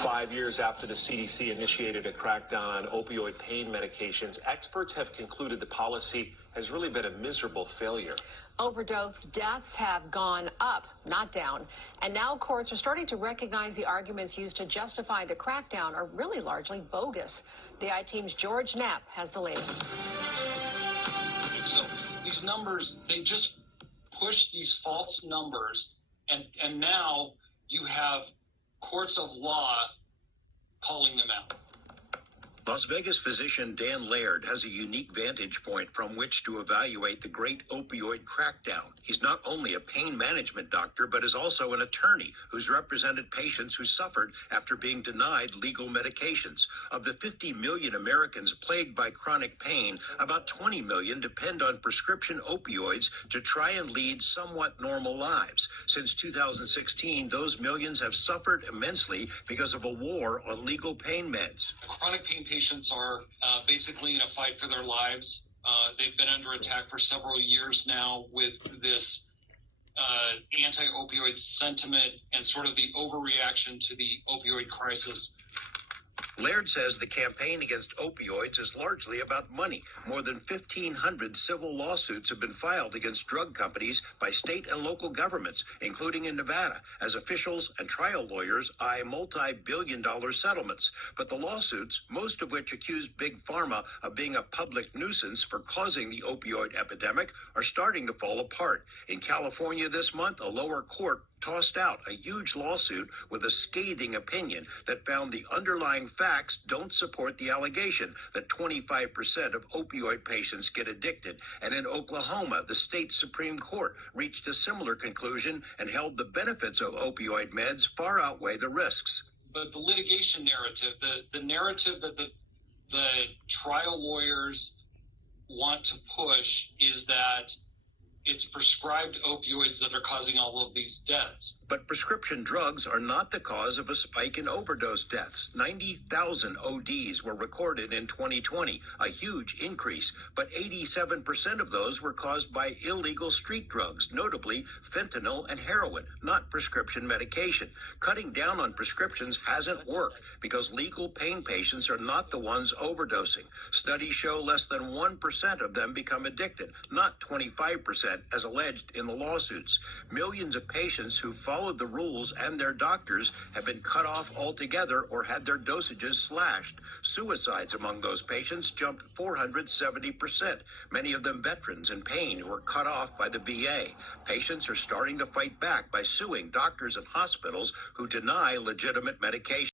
5 years after the CDC initiated a crackdown on opioid pain medications, experts have concluded the policy has really been a miserable failure. Overdose deaths have gone up, not down. And now courts are starting to recognize the arguments used to justify the crackdown are really largely bogus. The I-Team's George Knapp has the latest. So these numbers, they just push these false numbers, and now you have courts of law calling them out. Las Vegas physician Dan Laird has a unique vantage point from which to evaluate the great opioid crackdown. He's not only a pain management doctor, but is also an attorney who's represented patients who suffered after being denied legal medications. Of the 50 million Americans plagued by chronic pain, about 20 million depend on prescription opioids to try and lead somewhat normal lives. Since 2016, those millions have suffered immensely because of a war on legal pain meds. Chronic pain patients are basically in a fight for their lives. They've been under attack for several years now with this anti-opioid sentiment and sort of the overreaction to the opioid crisis. Laird says the campaign against opioids is largely about money. More than 1,500 civil lawsuits have been filed against drug companies by state and local governments, including in Nevada, as officials and trial lawyers eye multi-billion-dollar settlements. But the lawsuits, most of which accuse Big Pharma of being a public nuisance for causing the opioid epidemic, are starting to fall apart. In California this month, a lower court tossed out a huge lawsuit with a scathing opinion that found the underlying facts don't support the allegation that 25% of opioid patients get addicted. And in Oklahoma, the state Supreme Court reached a similar conclusion and held the benefits of opioid meds far outweigh the risks. But the litigation narrative, the narrative that the trial lawyers want to push is that it's prescribed opioids that are causing all of these deaths. But prescription drugs are not the cause of a spike in overdose deaths. 90,000 ODs were recorded in 2020, a huge increase, but 87% of those were caused by illegal street drugs, notably fentanyl and heroin, not prescription medication. Cutting down on prescriptions hasn't worked because legal pain patients are not the ones overdosing. Studies show less than 1% of them become addicted, not 25%. As alleged in the lawsuits. Millions of patients who followed the rules and their doctors have been cut off altogether or had their dosages slashed. Suicides among those patients jumped 470%, many of them veterans in pain who were cut off by the VA. Patients are starting to fight back by suing doctors and hospitals who deny legitimate medication.